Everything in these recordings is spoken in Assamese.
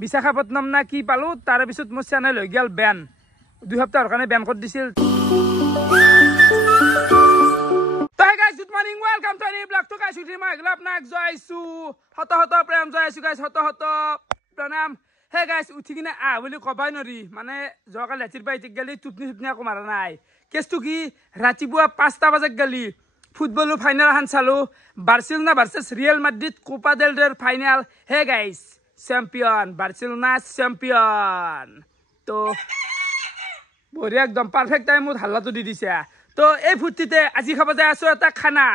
বিশাখাপট্টনম না কি পালো তাৰ পিছত মোৰ চেনেল হৈ গেল বেন 2 সপ্তাহৰ কাৰণে বেন কৰি দিছিল তো hey guys good morning welcome to any blog তো গাইস উঠি মই গলা আপোনাক জয়সু হত প্ৰেম জয়সু গাইস হত প্ৰণাম হে গাইস উঠি কিনে বুলি কবাই নৰি মানে জকাল ৰাতিৰ পাই গলি টুপনি আকো মাৰা নাই কেছটো কি ৰাতিপুৱা 5টা বজাত গলি ফুটবল ফাইনাল হান চালো Barcelona versus Real Madrid Copa del Rey final hey guys champion Barcelona champion তো বঢ়িয়া একদম পাৰফেক্ট টাইমত হাল্লাটো দি দিছে তো এই ফুৰ্তিতে আজি খাব যায় আছো এটা খানা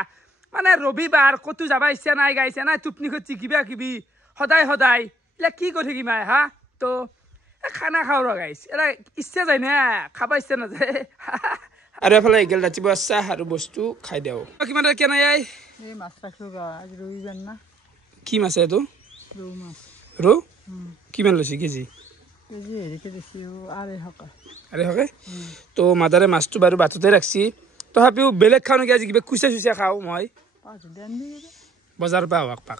মানে ৰবিবাৰ কতো যাবা ইচ্ছা নাই গাইছে নাই টুপনি খতি কিবা কিবি সদায় ইলা কি কৰি থাকিম হা তো খানা খাও ৰ গাইছ এৰা ইচ্ছা যায় না খাবা ইচ্ছা নাযায় আৰু এফালে গেল ৰাতিপুৱা চাহ আৰু বস্তু খাই দেও কিমান কেনে আই এই মাছ ৰাখলো গা আজি ৰবিবাৰ না কি মাছ এটো ৰৌ মাছ ৰৌ কিমান লৈছে কেজি কেজি হেৰিকে দিছি আৰে হকে তো মাদাৰে মাছটো বাৰু বাটতে ৰাখছি তথাপিও বেলেগ খাও নেকি আজি কিবা কুচা চুচা খাও মই বজাৰ পা হক পাক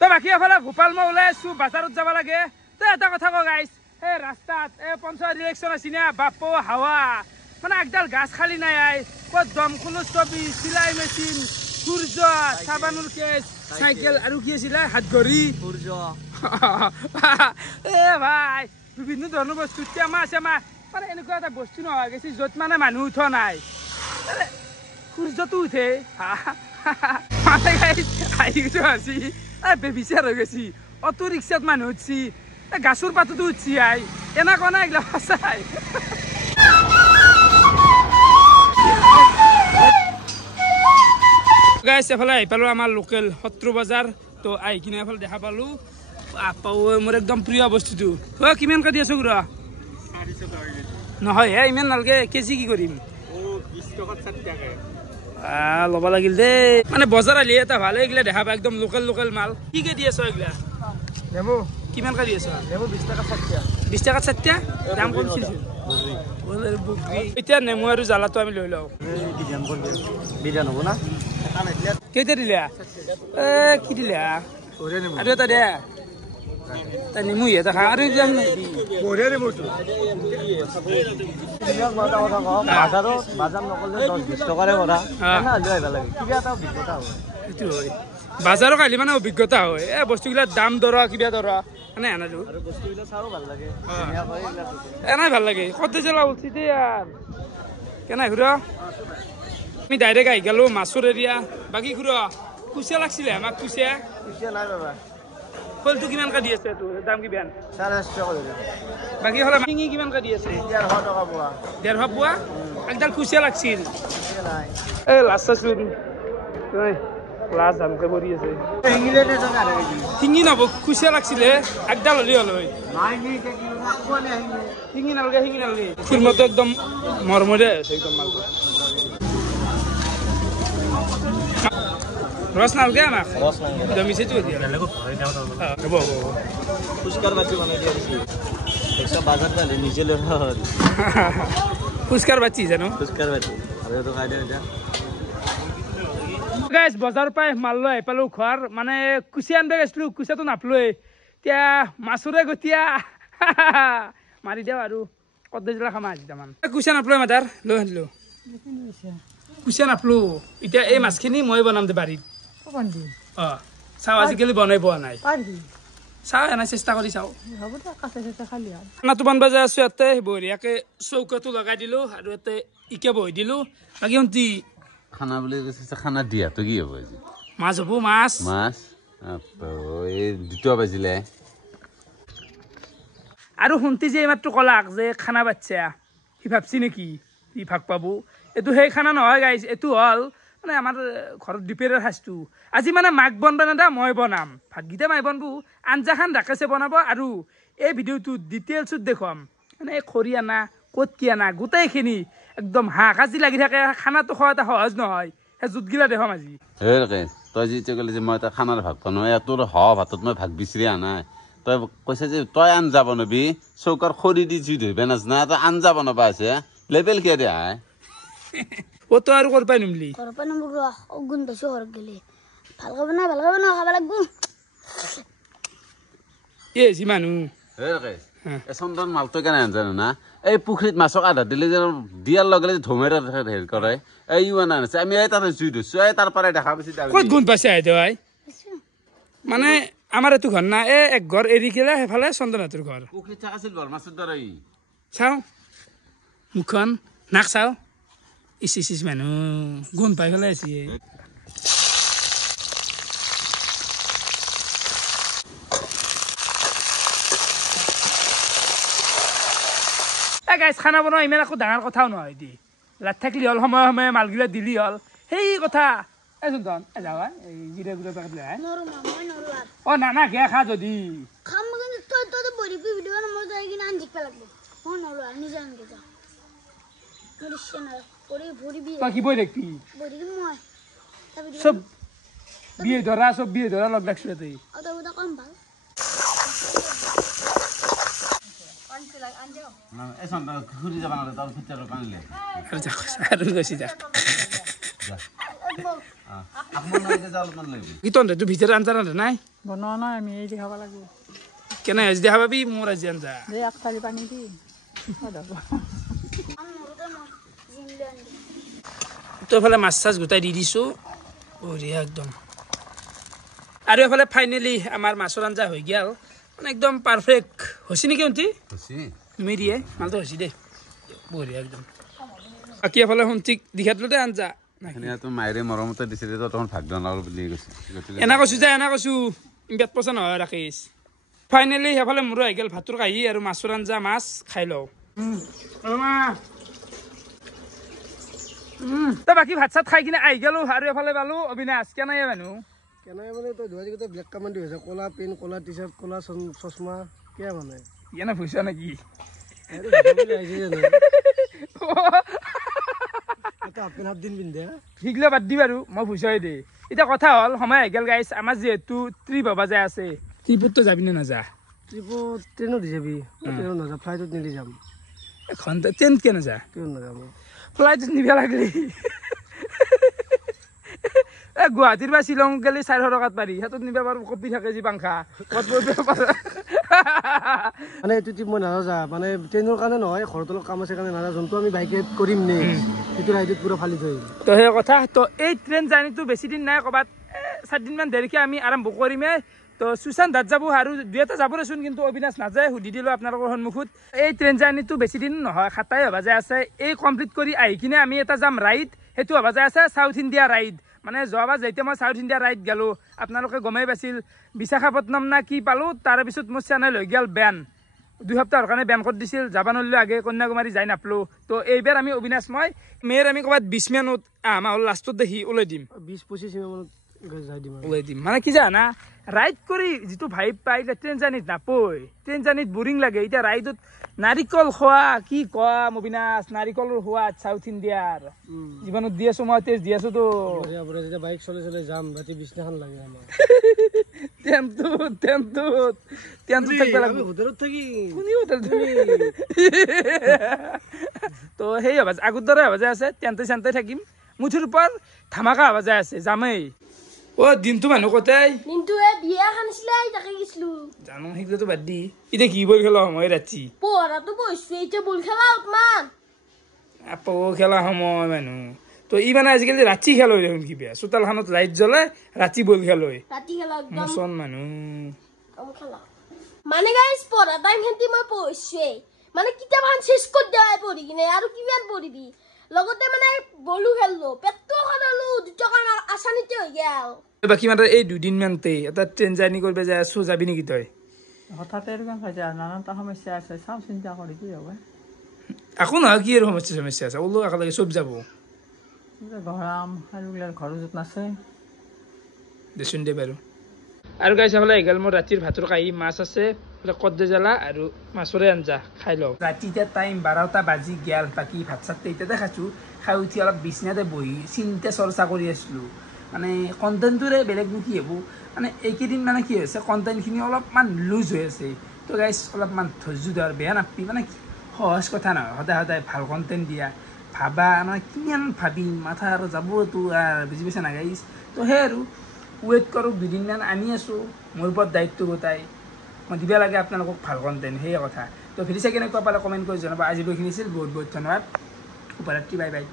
তো বাকি এফালে গোপাল মই ওলাই আছো বাজাৰত যাব লাগে তো এটা কথা ক গাইছ এই ৰাস্তাত এই পঞ্চায়ত ইলেকশ্যন আছে না বাপো হাৱা মানে একডাল গাছ খালি নাই আই কত দমকলৰ ছবি সিলাই মেচিন সূৰ্য সাবানৰ কেছ সাইকেল আৰু কি আছিল হাতঘড়ী সূৰ্য এ ভাই বিভিন্ন ধৰণৰ বস্তু টেমা চেমা মানে এনেকুৱা এটা বস্তু নহয় গেছি যত মানে মানুহ উঠা নাই সূৰ্যটো উঠে মানে আইটো আছি বেবিচাৰ হৈ গেছি অটো ৰিক্সাত মানুহ উঠছি গাছৰ পাততো উঠছি আই এনেকুৱা নাই এইগিলা সঁচাই গাইছ এফালে আহি পালো আমাৰ লোকেল শত্ৰু বজাৰ তো আহি কিনে এফালে দেখা পালো মোৰ একদম প্ৰিয় বস্তুটো কিমান কা দি আছো গুৰা নহয় হে ইমান নালগে কেজি কি কৰিম 20 টকা 60 টাকা ল'ব লাগিল দে মানে বজাৰ আলি এটা ভালে এইগিলা দেখা পাই একদম লোকেল মাল কি কে দি আছো এইগিলা নেমু কিমান কা দি আছো নেমু 20 টাকা 60 টাকা 20 টাকা 60 টাকা দাম কম ছিল এতিয়া নেমু আৰু জালাটো আমি লৈ লও বিধান হ'ব না কেইটা দিলা কি দিলা আৰু এটা দে তা নেমু এটা খা আৰু যাম বঢ়িয়া নেমুটো বাজাৰ নকলে 10-20 টকাৰে কৰা না লৈ আহিব লাগে কিবা এটা অভিজ্ঞতা হয় এইটো হয় বাজাৰৰ কালি মানে অভিজ্ঞতা হয় এই বস্তুগিলা দাম দৰ কিবা দৰ মানে আনালো আৰু বস্তুগিলা চাও ভাল লাগে ধুনীয়া হয় এনাই ভাল লাগে কত জলা উঠি দে यार কেনে ঘুৰা আমি ডাইৰেক্ট আহি গেলো মাছৰ এৰিয়া বাকি ঘুৰা কুচিয়া লাগছিলে আমাক কুচিয়া নাই বাবা ফলটো কিমান কা দি আছে তোৰ দাম কি বেন 450 টাকা দিলে বাকি হলা মিঙি কিমান কা দি আছে 150 টাকা পোৱা 150 পোৱা একডাল কুচিয়া লাগছিল নাই এ লাস্ট শুন নাই ক্লাস আমকে পৰি আছে হিঙিলে নে জগা ৰে হিঙি নব কুচিয়া লাগছিল একডাল হলি হলই নাই নি কে কি না কোনে হিঙি নালগে ফুলমতো একদম মৰমৰে আছে একদম মালটো রস নালগে আমাক রস নালগে জমিছে তো দিয়া লাগো ভয় দাও দাও হবো পুষ্কার বাচ্চি বানাই দিয়েছি একটা বাজার তালে নিচে লে পুষ্কার বাচ্চি জানো পুষ্কার বাচ্চি আরে তো খাই দে যা গাইস বাজার পাই মাল লৈ পালো ঘর মানে কুচি আনবে গেছলু কুচিয়াটো নাপলই তিয়া মাছুৰে গতিয়া মাৰি দেও আৰু কত দিলা খামা আজিমান কুচিয়া নাপলই মাদাৰ লৈ আনলো কুচিয়া নাপলো এতিয়া এই মাছখিনি মই বনাম দে বাৰীত চাও আজিকালি বনাই পোৱা নাই চাও এনে চেষ্টা কৰি চাও খানাটো বনবা যাই আছো ইয়াতে বঢ়িয়াকে চৌকাটো লগাই দিলো আৰু ইয়াতে ইকে বহি দিলো বাকী অন্তি খানা বুলি কৈছে খানা দিয়া তো কি হ'ব আজি মাছ হ'ব মাছ এই দুটা বাজিলে আৰু শুনতি যে এইমাত্ৰ কলাক যে খানা বাচ্চা সি ভাবছি নেকি ই ভাগ পাবো এইটো সেই খানা নহয় গাইছ এইটো হল মানে আমাৰ ঘৰত দুপৰীয়াৰ সাজটো আজি মানে মাক বনবা না মই বনাম ভাতগিটা মাই বনবো আঞ্জাখান ৰাকেছে বনাব আৰু এই ভিডিঅ'টো ডিটেইলছত দেখুৱাম মানে এই খৰিয়ানা ক'ত কি আনা গোটেইখিনি একদম হাঁহ কাজি লাগি থাকে খানাটো খোৱা এটা সহজ নহয় সেই জুতগিলা দেখুৱাম আজি তই যেতিয়া ক'লে যে মই এটা খানাৰ ভাত বনাওঁ তোৰ ভাতত মই ভাত বিচাৰি আনাই তই কৈছে যে তই আঞ্জা বনাবি চৌকাৰ খৰি দি জুই ধৰিব নাজানা তই আঞ্জা বনাবা আছে লেবেল কিয় দিয়া ও তো আৰু কৰপাই নিমলি কৰপাই নমৰু গুণ বেছি হৰ গেলে ভালকে বনা খাব লাগবো এ জি মানুহ চন্দন মালটো কেনে জানে না এই পুখুৰীত মাছক আধা দিলে যে দিয়াৰ লগে লগে ধুমেৰ হেৰি কৰে এই ইমান আনিছে আমি এই তাতে জুই দিছো এই তাৰ পৰাই দেখা পাইছি ক'ত গুণ পাইছে আইদেউ আই মানে আমাৰ এইটো ঘৰ না এই এক ঘৰ এৰি কেলে সেইফালে চন্দনাটোৰ ঘৰ পুখুৰীত থাকাছিল বৰ মাছৰ দৰে চাওঁ মুখখন নাক চাওঁ ইচ ইচ ইচ মানুহ গুণ পাই পেলাই আছে গাইজ খানা বনোৱা ইমান একো ডাঙৰ কথাও নহয় দি লাট থাকিলি হ'ল সময়ে সময়ে মালগিলা দিলি হ'ল সেই কথা এই চন্দন যাবা এই জিৰা গুড়া পেকেট লৈ নৰো মা মই নৰো আর অ না না গে খা যদি খাম কিন্তু তই বড়ি কি ভিডিও না মই যাই কিনা আনজি পে লাগবে মই নৰো আৰ নিজে আনকে যা মোৰ ইচ্ছা নাই বড়ি ভৰি বি তই কি বই দেখবি বড়ি কি মই সব বিয়ে ধৰা লগ লাগছ তুই অত উদা কম ভাল এই চন্দন ঘূৰি যাব নালাগে তাৰ ভিতৰত পানীলে আৰু গৈছি যা কি তহঁতে তোৰ ভিতৰত আঞ্জা ৰান্ধে নাই বনোৱা নাই আমি এই দি খাব লাগিব কেনে আজি দেখা পাবি মোৰ আজি আঞ্জা এই আগফালি পানী দি তো এফালে মাছ চাছ গোটাই দি দিছোঁ বঢ়িয়া একদম আৰু এফালে ফাইনেলি আমাৰ মাছৰ আঞ্জা হৈ গ'ল মানে একদম পাৰফেক্ট হৈছে নেকি অন্তি তুমি দিয়ে মালটো হৈছে দেই বঢ়িয়া একদম বাকী এফালে সন্তিক দিখাতলো দে আঞ্জা মায়েৰে মৰমতে দিছিলে তখন ভাগ বনাব বুলি কৈছে এনা কৈছোঁ যে এনা কৈছোঁ বেট পচা নহয় ৰাকেশ ফাইনেলি সেইফালে মোৰো আহি গ'ল ভাতৰ কাঁহী আৰু মাছৰ আঞ্জা মাছ খাই লওঁ তই বাকী ভাত চাত খাই কিনে আহি গ'লো আৰু এফালে পালো অবিনাশ কেনাই মানুহ কেনে মানে তই ধুৱাজি গোটেই ব্লেক কামান দি হৈছে ক'লা পেণ্ট ক'লা টি চাৰ্ট ক'লা চশমা কিয় মানে কেনে ভুইছা নেকি দিন পিন্ধে শিকিলে বাদ দি বাৰু মই ভুইছাই দেই এতিয়া কথা হ'ল সময় আহি গ'ল গাইছ আমাৰ যিহেতু ট্ৰিপ হ'ব যায় আছে ট্ৰিপততো যাবি নে নাযা ট্ৰিপত ট্ৰেইনত যাবি ট্ৰেইনত নাযাম ফ্লাইটত নিদি যাম এখন ট্ৰেইনত কিয় নাযা ট্ৰেইনত নাযাম ফ্লাইটত নিব লাগলি গুৱাহাটীৰ পৰা শ্বিলং গেলি 400 টকাত পাৰি সিহঁতত নিব পাৰো কপি থাকে যি পাংখা মানে এইটো ট্ৰিপ মই নাযা মানে ট্ৰেইনৰ কাৰণে নহয় ঘৰত অলপ কাম আছে কাৰণে নাযা যোনটো আমি বাইকে কৰিম নে সেইটো ৰাইডত পুৰা ফালি থৈ তো সেই কথা তো এই ট্ৰেইন জাৰ্ণিটো বেছি দিন নাই ক'ৰবাত 7 দিনমান দেৰিকৈ আমি আৰম্ভ কৰিমেই তো সুশান্ত দাঁত যাব আৰু দুই এটা যাব দেচোন কিন্তু অবিনাশ নাযায় সুধি দিলোঁ আপোনালোকৰ সন্মুখত এই ট্ৰেইন জাৰ্ণিটো বেছি দিন নহয় 7টাই হ'ব যায় আছে এই কমপ্লিট কৰি আহি কিনে আমি এটা যাম ৰাইড সেইটো হ'ব যায় আছে সাউথ ইণ্ডিয়া ৰাইড মানে যোৱাবাৰ যেতিয়া মই সাউথ ইণ্ডিয়া ৰাইড গ'লোঁ আপোনালোকে গমেই পাইছিল বিশাখাপট্টনম না কি পালোঁ তাৰপিছত মোৰ চেনেল হৈ গ'ল বেন 2 সপ্তাহৰ কাৰণে বেন কৰি দিছিল যাব নোৱাৰিলোঁ আগে কন্যাকুমাৰী যাই নাপালোঁ তো এইবাৰ আমি অবিনাশ মই মেৰ আমি ক'ৰবাত 20 মানত আমাৰ লাষ্টত দেখি ওলাই দিম 20-25 মানত ওলাই দিম মানে কি জানা ৰাইড কৰি যিটো ভাইব পাই ট্ৰেইন জাৰ্ণিত নাপয় ট্ৰেইন জাৰ্ণিত বৰিং লাগে এতিয়া ৰাইডত নাৰিকল খোৱা কি কম অবিনাশ নাৰিকলৰ সোৱাদ সাউথ ইণ্ডিয়াৰ জীৱনত দি আছো মই টেষ্ট দি আছো তো যেতিয়া বাইক চলাই চলাই যাম ৰাতি বিছনাখন লাগে আমাৰ টেনটো থাকিব লাগিব হোটেলত থাকি কোনি হোটেল তো সেই হ'ব আগৰ দৰে হ'ব যায় আছে টেন্টে থাকিম মুঠিৰ ওপৰত ধামাকা হ'ব যায় আছে যামেই অ দিনটো মানুহ কতাই দিনটো এ বিয়া খানিছিলে তাকে গিছলো জানো সেইগুলো বাদ দি এতিয়া কি বল খেলা সময় ৰাতি পঢ়াটো বইছো এতিয়া বল খেলা উতমান আপো খেলা সময় মানুহ তো ই মানে আজিকালি ৰাতি খেল হৈ দেখোন কিবা চোতালখনত লাইট জ্বলাই ৰাতি বল খেল হয় ৰাতি খেলা একদম মচন মানুহ কম খেলা মানে গাইস পঢ়া টাইম হেন্তি মই পঢ়িছে মানে কিতাপখন শেষ কৰি দেৱাই পঢ়ি কিনে আৰু কিমান পঢ়িবি লগতে মানে বলু খেললো পেটটো খালো দুটকা আসানিতে হৈ গেল বাকি মানে এই 2 দিন মানতে এটা ট্ৰেইন জাৰ্নি কৰিব যায় আছো যাবি নেকি তই হঠাৎ এরকম হয়েছে নানানটা সমস্যা আছে চাও চিন্তা করি কি হবে আকৌ নহয় কি সমস্যা আছে ওলো একেলগে চব যাব গৰম আৰু ঘৰৰ যত নাছে দেচোন দে বাৰু আৰু গাইছ হ'লে এগাল মোৰ ৰাতিৰ ভাতৰ কাঁহী মাছ আছে কদ্দে জ্বালা আৰু মাছৰে আঞ্জা খাই লওঁ ৰাতি এতিয়া টাইম 12টা বাজি গেল বাকী ভাত চাত এতিয়া খাইছোঁ খাই উঠি অলপ বিচনাতে বহি চিন্তা চৰ্চা কৰি আছিলোঁ মানে কণ্টেণ্টটোৰে বেলেগনো কি হ'ব মানে এইকেইদিন মানে কি হৈছে কণ্টেণ্টখিনি অলপমান লুজ হৈ আছে তো গাইছ অলপমান ধৈৰ্য ধৰ বেয়া নাপাবি মানে সহজ কথা নহয় সদায় ভাল কণ্টেণ্ট দিয়া ভাবা মানে কিমান ভাবিম মাথা আৰু যাবতো বুজি পাইছা না গাইছ তো সেই আৰু ৱেইট কৰোঁ 2 দিনমান আনি আছোঁ মোৰ ওপৰত দায়িত্ব গোটাই মই দিব লাগে আপোনালোকক ভাল কণ্টেণ্ট সেয়ে কথা তো ভিডিঅ' চাই কেনেকুৱা পালে কমেণ্ট কৰি জনাব আজি এইখিনি আছিল বহুত বহুত ধন্যবাদ শুভৰাত্ৰি বাই বাই